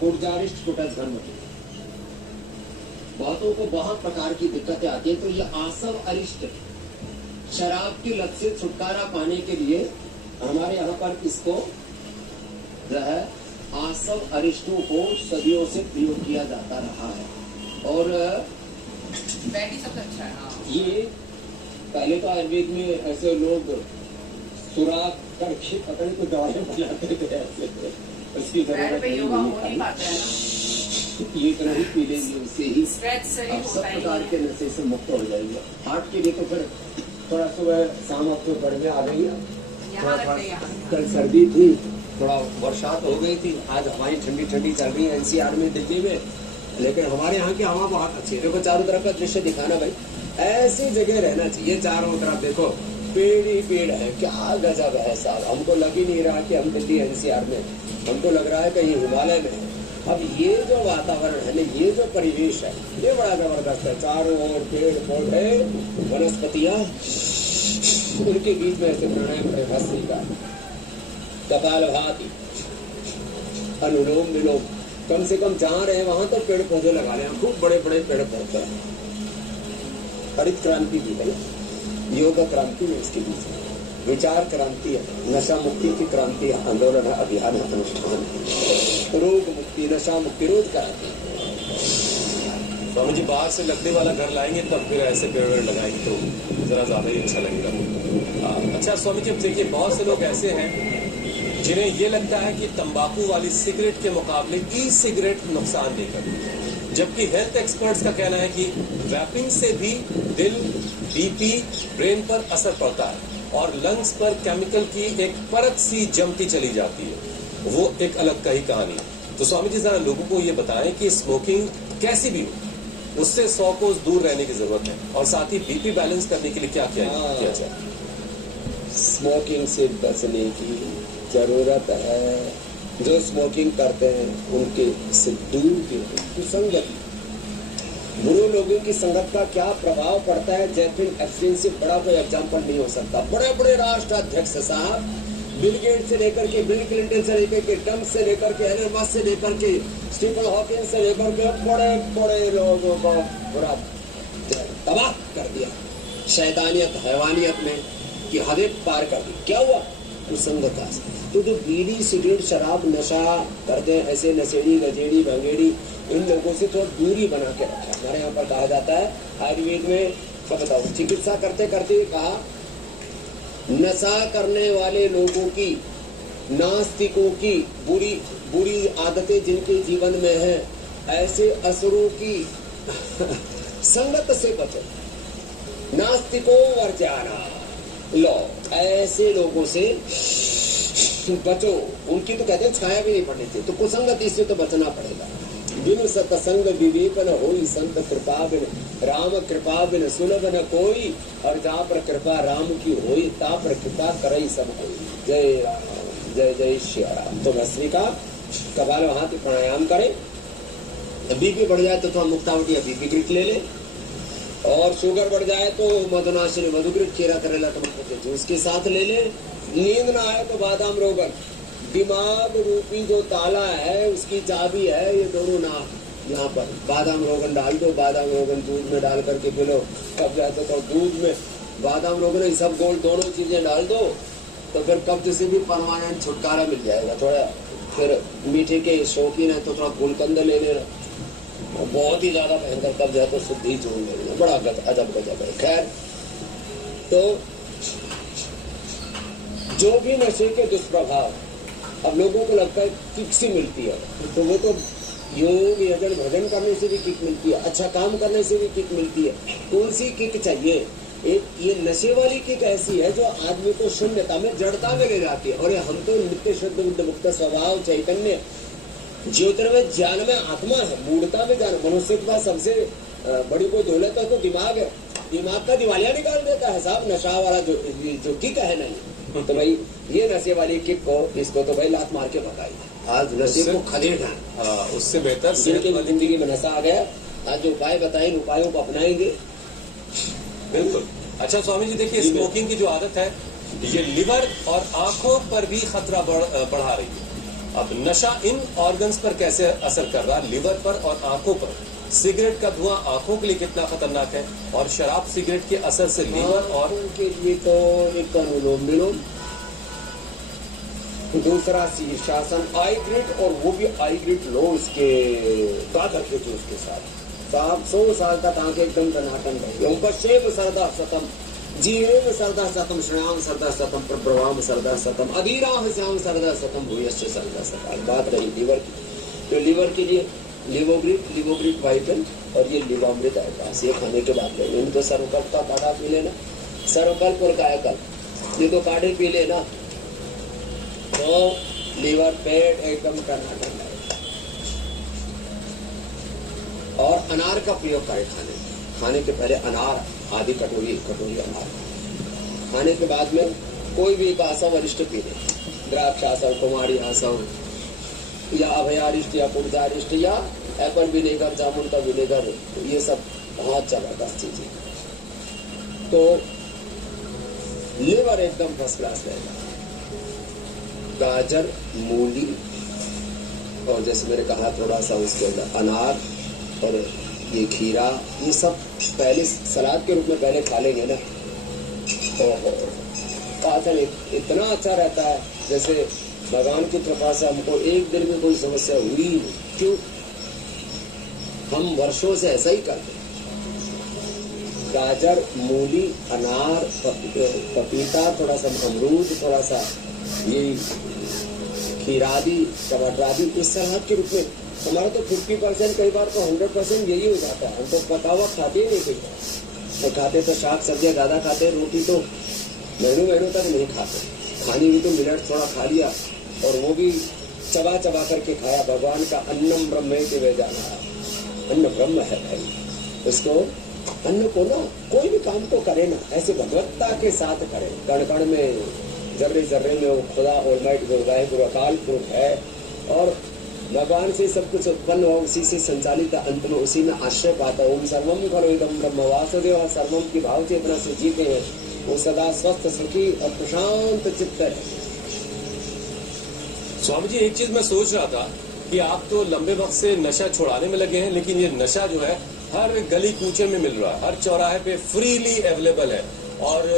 गुर्जारिष्ट कुटस धर्म की बहुतों को बहुत प्रकार की दिक्कतें आती है। तो ये आसव अरिष्ट शराब की लत से छुटकारा पाने के लिए हमारे यहाँ पर इसको जो है आसव अरिष्टों को सदियों से प्रयोग किया जाता रहा है। और सबसे अच्छा है। हाँ। ये पहले तो आयुर्वेद में ऐसे लोग सुराख करके पता नहीं कोई दवाइयां बनाते थे ऐसे, उसकी जरूरत ये तरह ही पी लेंगे, उससे ही आप सब प्रकार के नशे से मुक्त हो जाएंगे। हार्ट के लिए तो फिर थोड़ा सुबह शाम अब तो गर्मी आ गई है, कल सर्दी थी, थोड़ा बरसात हो गई थी, आज हवाएं ठंडी ठंडी चल रही है एनसीआर में दिल्ली में, लेकिन हमारे यहाँ की हवा बहुत अच्छी है। देखो चारों तरफ का दृश्य दिखाना भाई, ऐसी जगह रहना चाहिए। चारों तरफ देखो पेड़ ही पेड़ है, क्या गजब है साहब। हमको लग ही नहीं रहा कि हम दिल्ली एनसीआर में, हमको लग रहा है कहीं हिमालय में। अब ये जो वातावरण है ना, ये जो परिवेश है, ये बड़ा जबरदस्त है। चारों ओर पेड़ पौधे वनस्पतियां, उनके बीच में ऐसे प्राणायाम है, हंसी का कपालभाति, अनुलोम विलोम। कम से कम जहाँ रहे वहां तो पेड़ पौधे लगा लें, खूब बड़े बड़े पेड़ पौधे। हरित क्रांति की है, योग क्रांति में इसके बीच में विचार क्रांति है, नशा मुक्ति की क्रांति है, आंदोलन है, अभियान है, अनुष्ठान है, रोग मुक्ति, नशा मुक्ति, रोध कराती है। स्वामी जी बाहर से लकड़ी वाला घर लाएंगे तब फिर ऐसे पेड़ लगाएंगे तो जरा ज्यादा ही अच्छा लगेगा। अच्छा स्वामी जी, देखिए बहुत से लोग ऐसे हैं जिन्हें ये लगता है कि तंबाकू वाली सिगरेट के मुकाबले ई सिगरेट नुकसान नहीं करती, जबकि हेल्थ एक्सपर्ट्स का कहना है कि वैपिंग से भी दिल, बीपी, ब्रेन पर असर पड़ता है और लंग्स पर केमिकल की एक परत सी जमती चली जाती है। वो एक अलग का ही कहानी है। तो स्वामी जी जरा लोगों को ये बताएं कि स्मोकिंग कैसी भी हो, उससे 100 कोस दूर रहने की जरूरत है, और साथ ही बीपी बैलेंस करने के लिए क्या किया जाए। स्मोकिंग से बचने की जरूरत है। जो स्मोकिंग करते हैं उनके से दूर की संगत, बुरे लोगों की संगत का क्या प्रभाव पड़ता है, जैफिन एप्स्टीन से बड़ा कोई एग्जाम्पल नहीं हो सकता। बड़े बड़े राष्ट्र अध्यक्ष साहब, बिल गेट से लेकर के, बिल क्लिंटन से लेकर के, ट्रम्प से लेकर के, एलन मस्क से लेकर के, स्टीफन हॉकिंग से लेकर के, बड़े बड़े लोगों को पूरा तबाह कर दिया शैतानियत, हैवानियत में कि हदें पार कर दी। क्या हुआ? कुसंगता से। तो जो बीड़ी, सिगरेट, शराब, नशा करते हैं, ऐसे नशेड़ी, गजेड़ी, भंगेड़ी, इन लोगों से थोड़ा दूरी बना के रखें। हमारे यहाँ पर कहा जाता है आयुर्वेद में, क्या बताओ, चिकित्सा करते करते कहा, नशा करने वाले लोगों की, नास्तिकों की बुरी बुरी आदतें जिनके जीवन में है, ऐसे असुरों की संगत से बचो। नास्तिकों वर्जाना, लो ऐसे लोगों से बचो। उनकी तो कहते हैं छाया भी नहीं पड़नी चाहिए, तो कुसंगति से तो बचना पड़ेगा। बिन सत्संग विवेक न होई, संत कृपा बिन राम कृपा बिन सुलभ न कोई, और जहाँ पर कृपा राम की होई ता पर कृपा करई सब कोई। जय राम, जय जय श्री राम। तो भस्मी का कपालभाति प्राणायाम करें। बीपी बढ़ जाए तो थोड़ा मुक्तावटी या बीपी ग्रिट ले ले, और शुगर बढ़ जाए तो मधुनाशिनी मधुग्रिट, खीरा करेला टमाटर के जूस के साथ ले ले। नींद ना आए तो बादाम रोगन, दिमाग रूपी जो ताला है उसकी चाबी है ये दोनों ना, यहाँ पर बादाम रोगन डाल दो। बादाम रोगन दूध में डाल करके पी लो। कब्ज आता तो दूध में बादाम रोगन सब गोल्ड दोनों चीजें डाल दो, तो फिर कब्ज से भी परमानेंट छुटकारा मिल जाएगा। थोड़ा फिर मीठे के शौकीन है तो थोड़ा गुलकंद ले लेना, बहुत ही ज्यादा भयंकर कब्ज है तो शुद्ध ही जोड़ लेना, बड़ा अजब गजब है। खैर, तो जो भी नशे के दुष्प्रभाव, अब लोगों को लगता है किक सी मिलती है, तो वो तो योग यजन भजन करने से भी किक मिलती है, अच्छा काम करने से भी किक मिलती है। कौन सी किक चाहिए? एक ये नशे वाली किक ऐसी है जो आदमी को शून्यता में, जड़ता में ले जाती है। और हम तो नित्य शुद्ध बुद्ध मुक्त स्वभाव चैतन्य ज्योतिर्मय ज्ञान में आत्मा है, मूढ़ता में ज्ञान। मनुष्य के पास सबसे बड़ी कोई दौलत है तो दिमाग है, दिमाग का दिवालिया निकाल देता है साहब नशा वाला जो किक है नहीं। तो भाई ये नशे वाली किक को, इसको तो भाई लात मार के भगाई। आज नशे को खदेड़ना, उससे बेहतर जिंदगी में नशा आ गया। आज जो उपाय बताए, उपायों को अपनाएंगे। बिल्कुल। अच्छा स्वामी जी, देखिए स्मोकिंग की जो आदत है ये लिवर और आंखों पर भी खतरा बढ़ा रही है। अब नशा इन ऑर्गन्स पर कैसे असर कर रहा, लिवर पर और आंखों पर। सिगरेट का धुआं आंखों के लिए कितना खतरनाक है, और शराब सिगरेट के असर से लीवर और के लिए तो एक अनुलोम विलोम, दूसरा शीर्षासन, आई ग्रिड, और वो भी आई ग्रिड लो उसके गागर के जूस के साथ। साहब 100 साल तक आंखें एकदम टनाटन रही। उनका शेव सरदा सतम, जीवेम सरदा सतम, श्रयाम सरदा सतम, प्रभ्रवाम सरदा सतम, अधीराह श्याम सरदा सतम, भूयश्च सरदा सतम। बात रही लीवर की, तो लीवर के लिए लिवोग्रिड वाइटल और ये लिवामृत आयतास, ये खाने के बाद लेंगे। इनको सर्वकल्प का काढ़ा पी लेना, सर्वकल्प और कायाकल्प, ये तो काढ़े पी लेना तो लीवर पेट एकदम टनाटन रहेगा। और अनार का प्रयोग करें खाने के पहले अनार आधी कटोरी अनार, खाने के बाद में कोई भी एक आसव वरिष्ठ पी ले, द्राक्ष आसव, कुमारी आसव, या अभयारिष्ट या पुर्जारिष्ट या एप्पल विनेगर, जामुन का विनेगर, ये सब बहुत जबरदस्त चीज है। तो लिवर एकदम फर्स्ट क्लास रहेगा। गाजर, मूली, और जैसे मैंने कहा थोड़ा सा उसके अंदर अनार और ये खीरा, ये सब पहले सलाद के रूप में पहले खा लेंगे ना, पाचन इतना अच्छा रहता है, जैसे भगवान की कृपा से हमको एक दिन में कोई समस्या हुई नहीं। क्यों? हम वर्षों से ऐसा ही करते हैं। गाजर, मूली, अनार, पपीता, थोड़ा सा अमरूद, थोड़ा सा ये खीरादी, टमाटरादी, इस सलाद के रूप में हमारा तो 50% कई बार तो 100% यही हो जाता है। हम तो पका हुआ खाते ही नहीं कई बार, और खाते तो शाक सब्जियां ज्यादा खाते, रोटी तो महीनों तक नहीं खाते। खाने भी तो मिनट थोड़ा खा लिया, और वो भी चबा करके खाया। भगवान का अन्नम ब्रह्म के वे जाना, अन्न ब्रह्म है भाई। उसको अन्न को ना कोई भी काम को करे ना, ऐसे भगवत्ता के साथ करे। कण कण में, जर्रे जर्रे में वो खुदा ऑलमाइट गुरु अकाल पुरुष है, और भगवान से सब कुछ उत्पन्न हुआ, उसी से संचालित, अंत में उसी में आश्रय पाता है। ओम सर्वम करो इदम ब्रह्म वासुदेव, सर्वम की भाव चेतना से जीते हैं, वो सदा स्वस्थ, सुखी और प्रशांत चित्त है। स्वामी जी, एक चीज मैं सोच रहा था कि आप तो लंबे वक्त से नशा छुड़ाने में लगे हैं, लेकिन ये नशा जो है हर गली कूचे में मिल रहा है, हर चौराहे पे फ्रीली अवेलेबल है, और